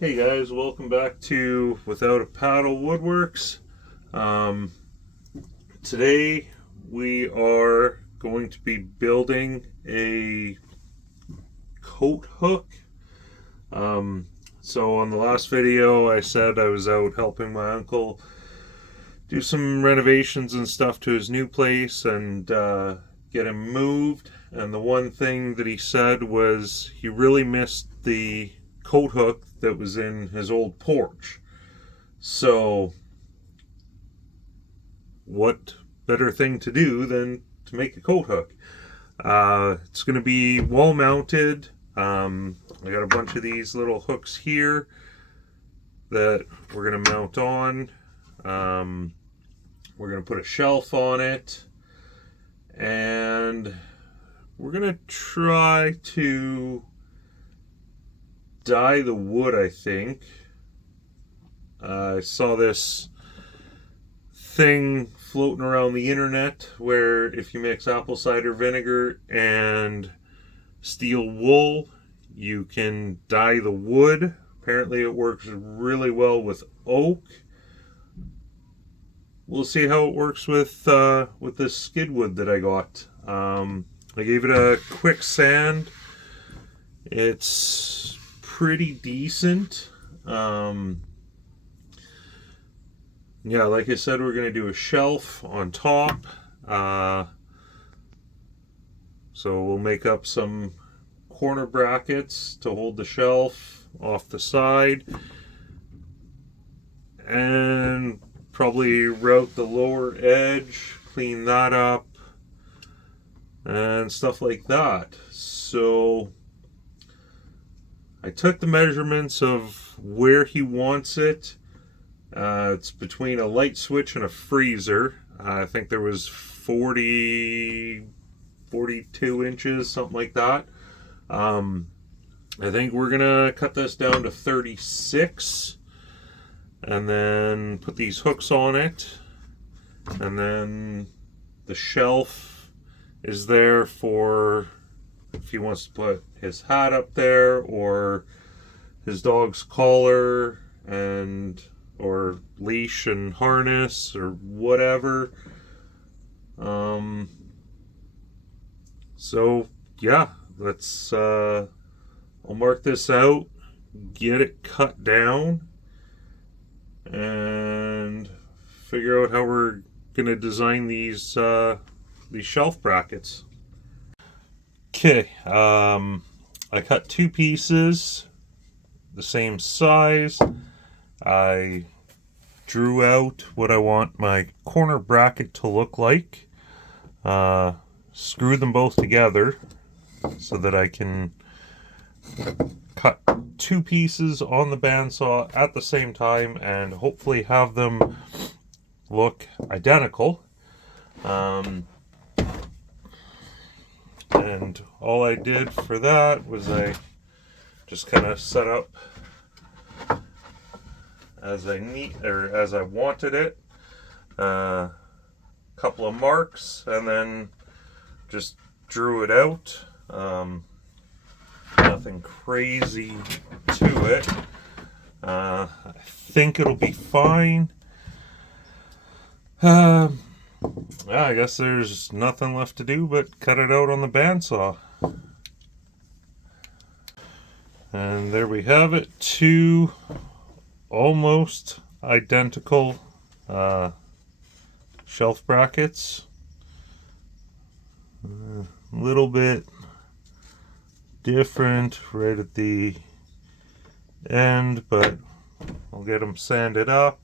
Hey guys, welcome back to Without a Paddle Woodworks. Um, Today we are going to be building a coat hook. So on the last video I said I was out helping my uncle do some renovations and stuff to his new place and get him moved. And the one thing that he said was he really missed the coat hook that was in his old porch. So what better thing to do than to make a coat hook? It's going to be wall mounted. I got a bunch of these little hooks here that we're going to mount on. We're going to put a shelf on it, and we're going to try to dye the wood, I think. I saw this thing floating around the internet where if you mix apple cider vinegar and steel wool, you can dye the wood. Apparently it works really well with oak. We'll see how it works with this skid wood that I got. I gave it a quick sand. It's pretty decent. Yeah, like I said, we're going to do a shelf on top. So we'll make up some corner brackets to hold the shelf off the side. And probably route the lower edge, clean that up, and stuff like that. So I took the measurements of where he wants it. It's between a light switch and a freezer. I think there was 42 inches, something like that. I think we're gonna cut this down to 36 and then put these hooks on it, and then the shelf is there for if he wants to put his hat up there or his dog's collar and or leash and harness or whatever. So yeah, let's I'll mark this out, get it cut down, and figure out how we're gonna design these shelf brackets. Okay, I cut two pieces the same size. I drew out what I want my corner bracket to look like. Screw them both together so that I can cut two pieces on the bandsaw at the same time and hopefully have them look identical. And all I did for that was I just kind of set up as I wanted it. Couple of marks and then just drew it out. Nothing crazy to it. I think it'll be fine. Yeah, I guess there's nothing left to do but cut it out on the bandsaw. And there we have it, two almost identical shelf brackets. A little bit different right at the end, but I'll get them sanded up.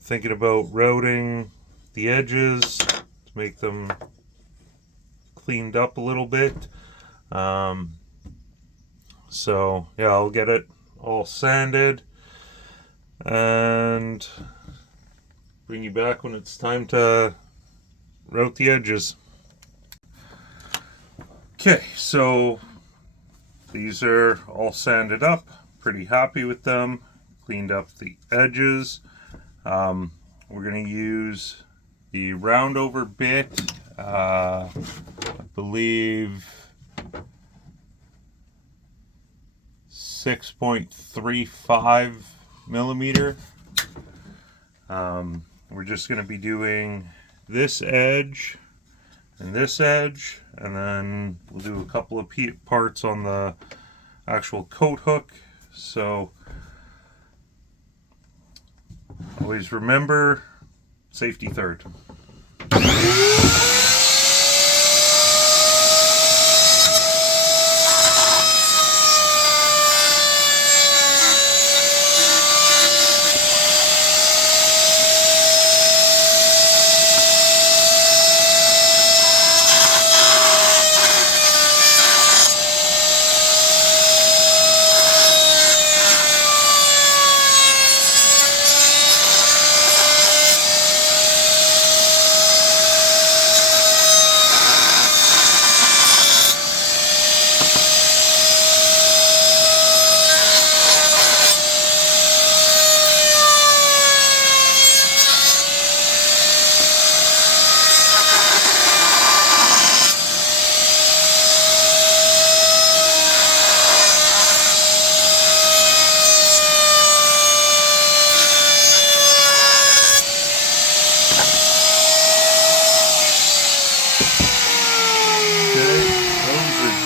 Thinking about routing the edges to make them cleaned up a little bit. So yeah, I'll get it all sanded and bring you back when it's time to route the edges. Okay, so these are all sanded up, pretty happy with them, cleaned up the edges. We're going to use the roundover bit, I believe 6.35 millimeter. We're just going to be doing this edge and this edge, and then we'll do a couple of parts on the actual coat hook. So always remember, safety third.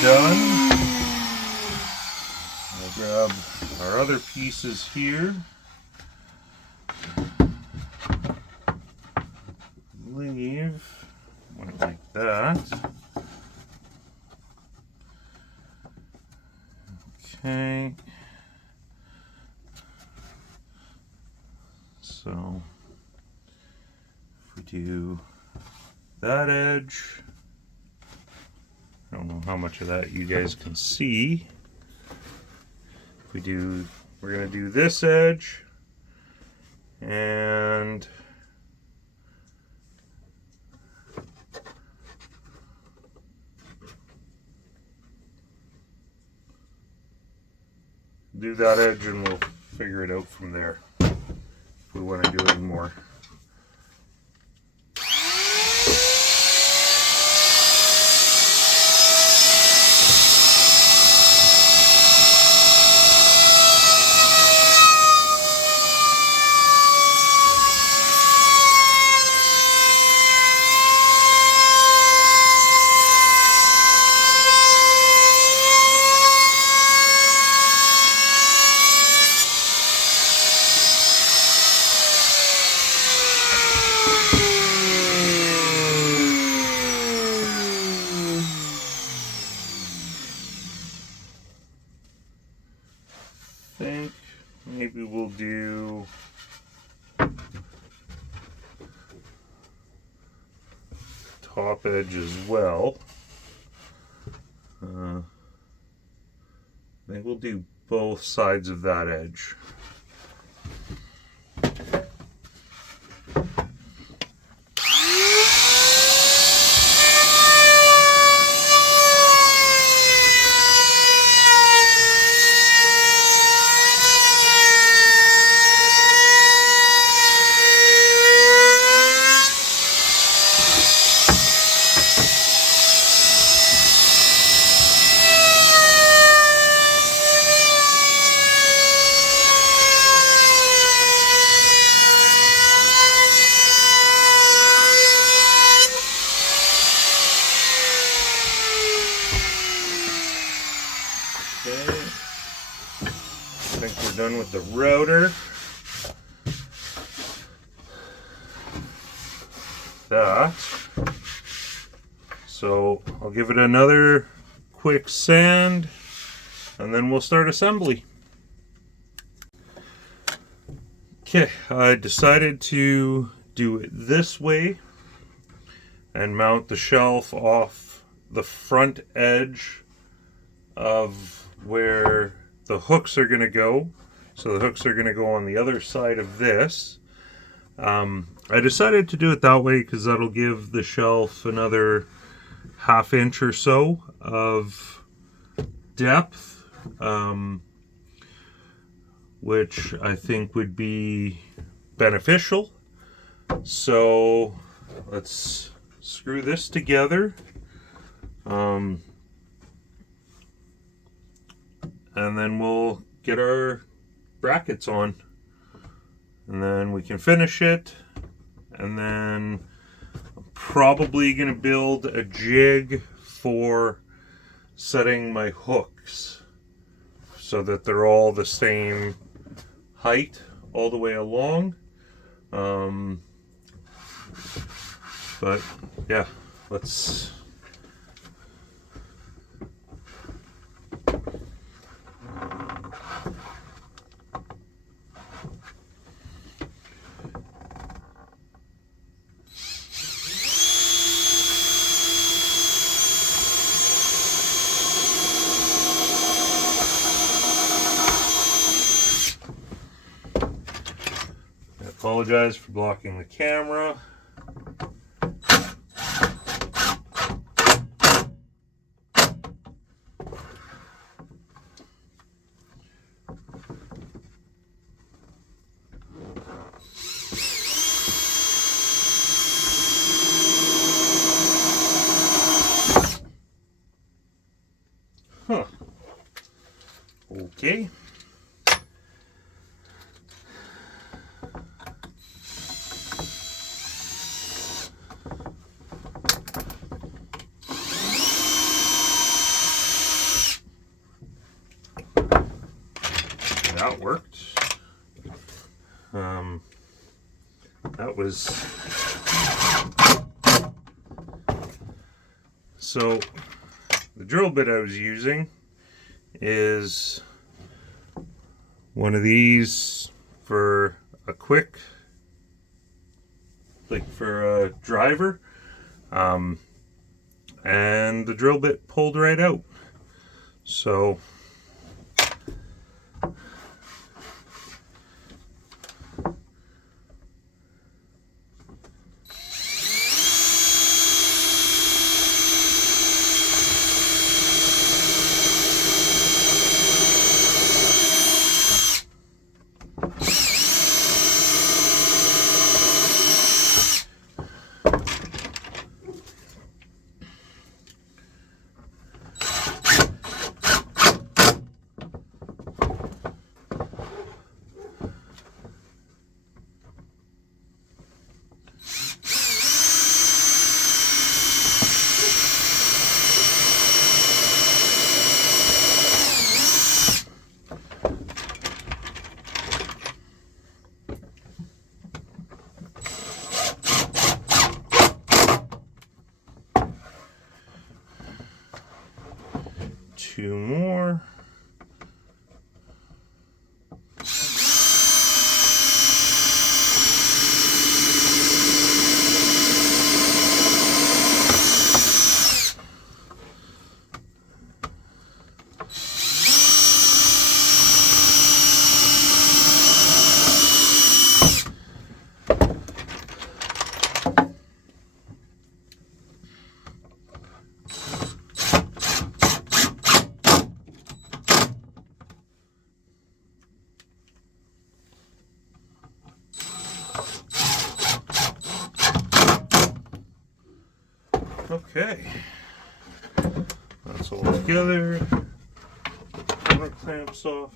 Done. I'll grab our other pieces here. Leave one like that. Okay. So if we do that edge, I don't know how much of that you guys can see. If we do, we're going to do this edge and do that edge, and we'll figure it out from there if we want to do any more. Think maybe we'll do top edge as well. I think we'll do both sides of that edge. I think we're done with the router. That. So I'll give it another quick sand and then we'll start assembly. Okay, I decided to do it this way and mount the shelf off the front edge of where the hooks are going to go. So the hooks are going to go on the other side of this. I decided to do it that way because that'll give the shelf another ½ inch or so of depth, which I think would be beneficial. So let's screw this together. And then we'll get our brackets on. And then we can finish it. And then I'm probably going to build a jig for setting my hooks so that they're all the same height all the way along. But yeah, let's apologize for blocking the camera. Huh. Okay. That worked. That was so the drill bit I was using is one of these for a quick, like for a driver, and the drill bit pulled right out. So two more. Okay, that's all together. Corner clamps off.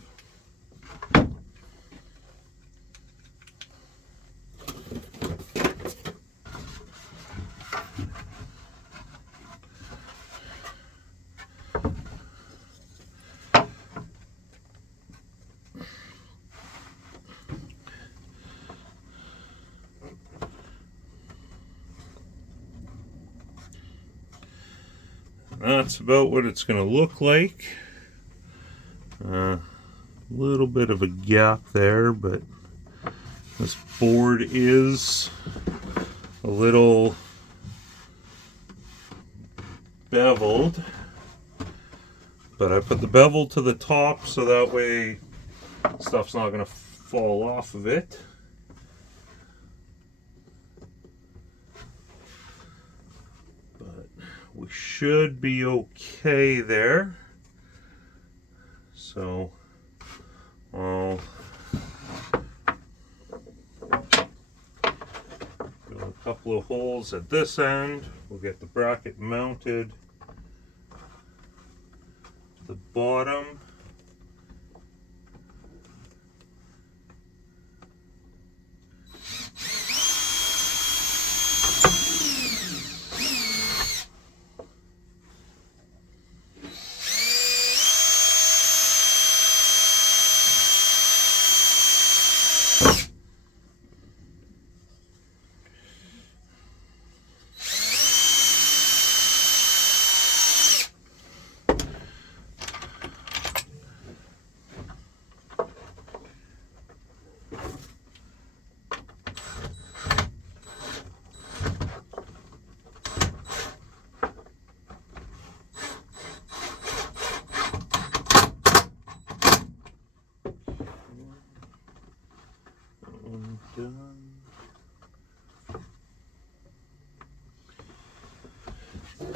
That's about what it's going to look like. A little bit of a gap there, but this board is a little beveled. But I put the bevel to the top so that way stuff's not going to fall off of it. We should be okay there. So I'll drill a couple of holes at this end. We'll get the bracket mounted to the bottom.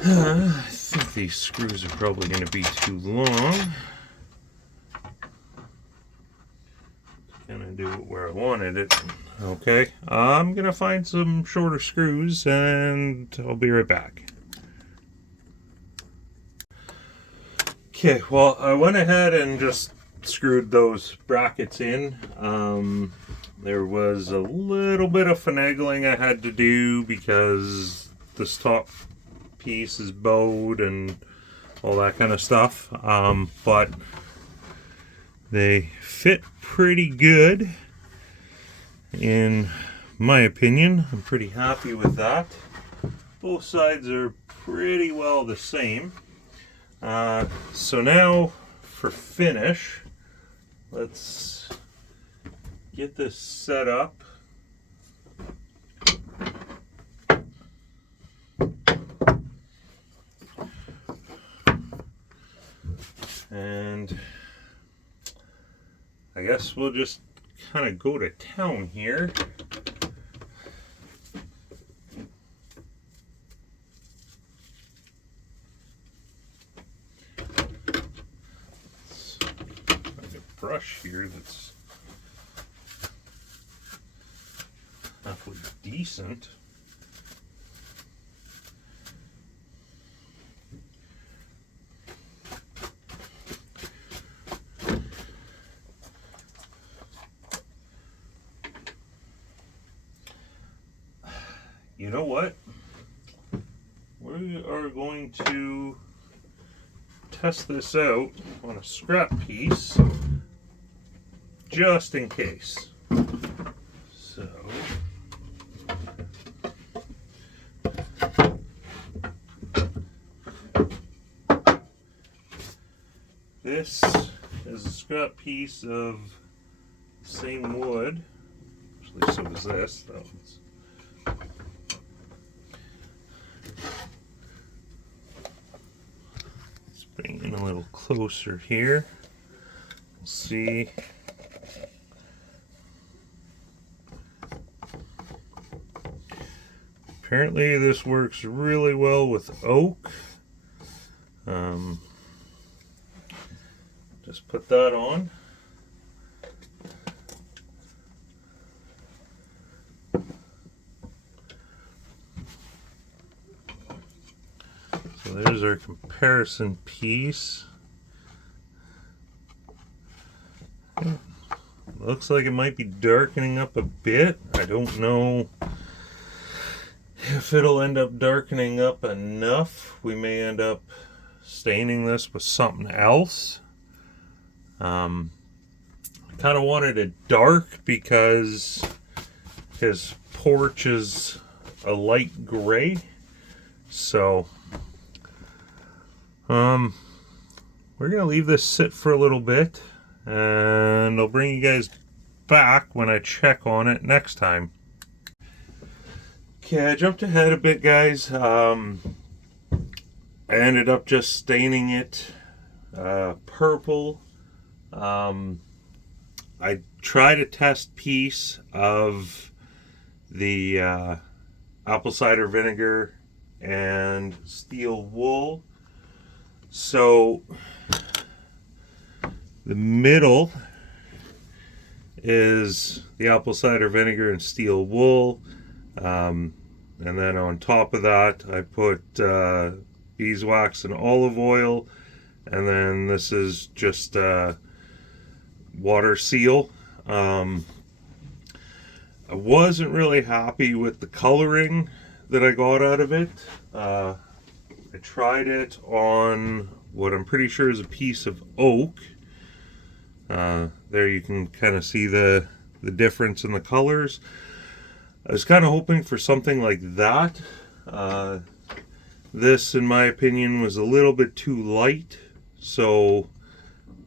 I think these screws are probably going to be too long. Gonna do it where I wanted it. Okay, I'm gonna find some shorter screws and I'll be right back. Okay, well, I went ahead and just screwed those brackets in. There was a little bit of finagling I had to do because this top piece is bowed and all that kind of stuff, but they fit pretty good in my opinion. I'm pretty happy with that. Both sides are pretty well the same. So now for finish, let's get this set up. And I guess we'll just kind of go to town here. Find a brush here that's halfway decent. You know what? We are going to test this out on a scrap piece just in case. So this is a scrap piece of the same wood. Actually, so is this. That one's bring in a little closer here. We'll see. Apparently this works really well with oak. Just put that on. So there's our comparison piece. Looks like it might be darkening up a bit. I don't know if it'll end up darkening up enough. We may end up staining this with something else. I kind of wanted it dark because his porch is a light gray. So we're gonna leave this sit for a little bit and I'll bring you guys back when I check on it next time. Okay, I jumped ahead a bit, guys. I ended up just staining it purple. I tried a test piece of the apple cider vinegar and steel wool. So the middle is the apple cider vinegar and steel wool. And then on top of that, I put beeswax and olive oil. And then this is just water seal. I wasn't really happy with the coloring that I got out of it. I tried it on what I'm pretty sure is a piece of oak. There you can kind of see the difference in the colors. I was kind of hoping for something like that. This, in my opinion, was a little bit too light, so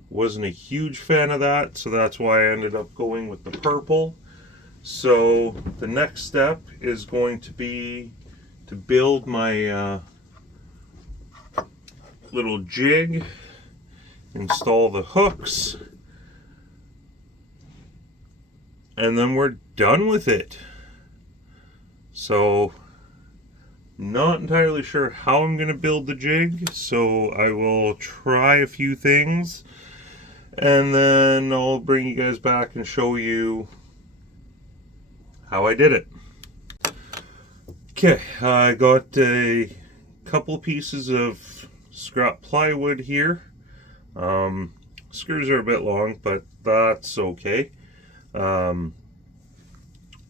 wasn't a huge fan of that. So that's why I ended up going with the purple. So the next step is going to be to build my little jig, install the hooks, and then we're done with it. So not entirely sure how I'm going to build the jig, so I will try a few things and then I'll bring you guys back and show you how I did it. Okay, I got a couple pieces of scrap plywood here. Screws are a bit long, but that's okay.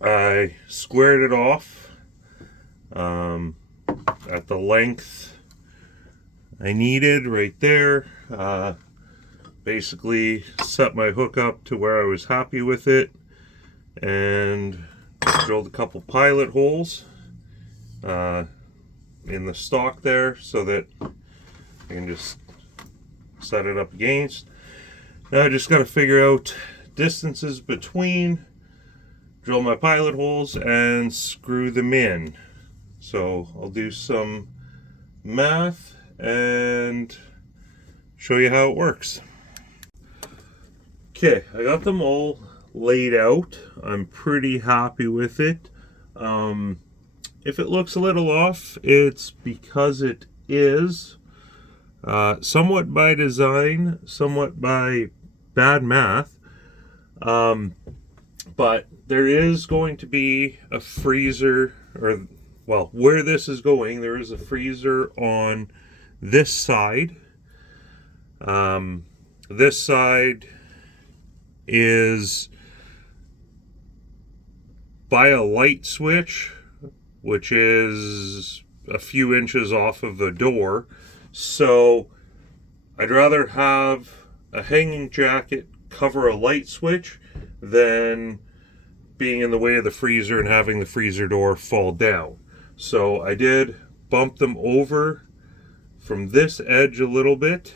I squared it off at the length I needed right there. Basically set my hook up to where I was happy with it and drilled a couple pilot holes in the stock there so that I can just set it up against. Now I just got to figure out distances between, drill my pilot holes and screw them in. So I'll do some math and show you how it works. Okay, I got them all laid out. I'm pretty happy with it. If it looks a little off, it's because it is. Somewhat by design, somewhat by bad math. But there is going to be a freezer, or well, where this is going, there is a freezer on this side. This side is by a light switch, which is a few inches off of the door. So I'd rather have a hanging jacket cover a light switch than being in the way of the freezer and having the freezer door fall down. So I did bump them over from this edge a little bit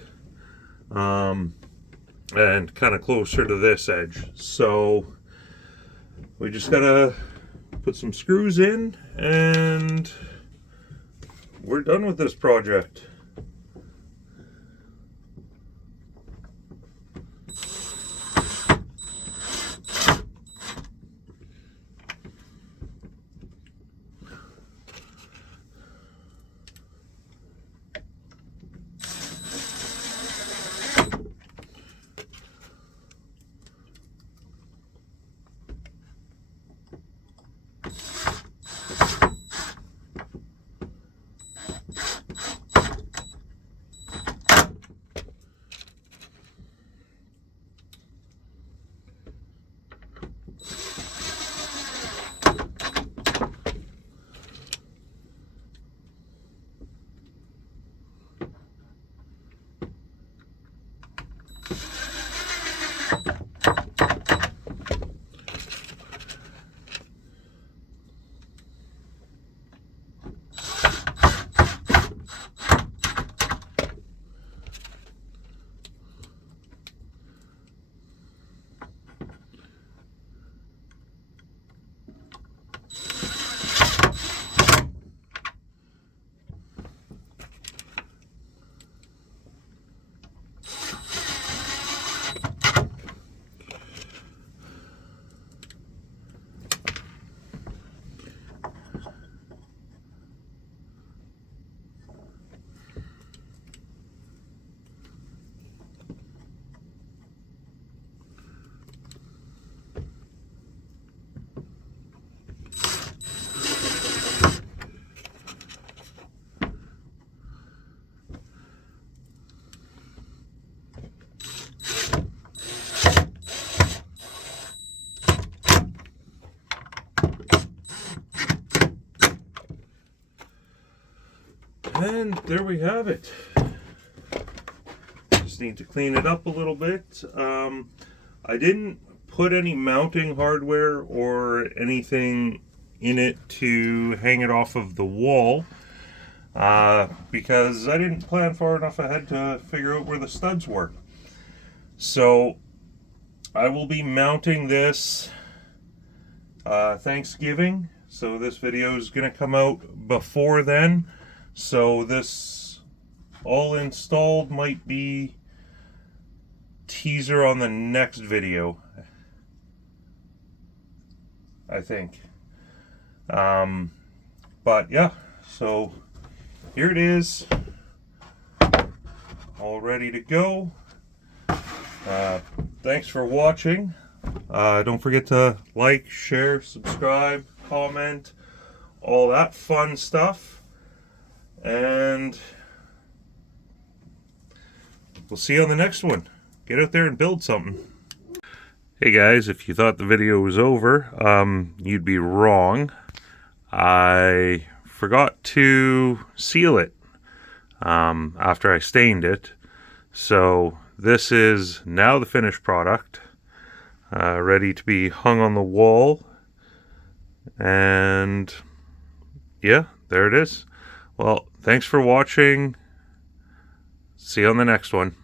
and kind of closer to this edge. So we just gotta put some screws in and we're done with this project. And there we have it. Just need to clean it up a little bit. I didn't put any mounting hardware or anything in it to hang it off of the wall because I didn't plan far enough ahead to figure out where the studs were. So I will be mounting this Thanksgiving. So this video is going to come out before then. So this all installed might be teaser on the next video. I think. But yeah, so here it is, all ready to go. Thanks for watching. Don't forget to like, share, subscribe, comment, all that fun stuff. And we'll see you on the next one. Get out there and build something. Hey guys, if you thought the video was over, you'd be wrong. I forgot to seal it after I stained it. So this is now the finished product, ready to be hung on the wall. And yeah, there it is. Well, thanks for watching. See you on the next one.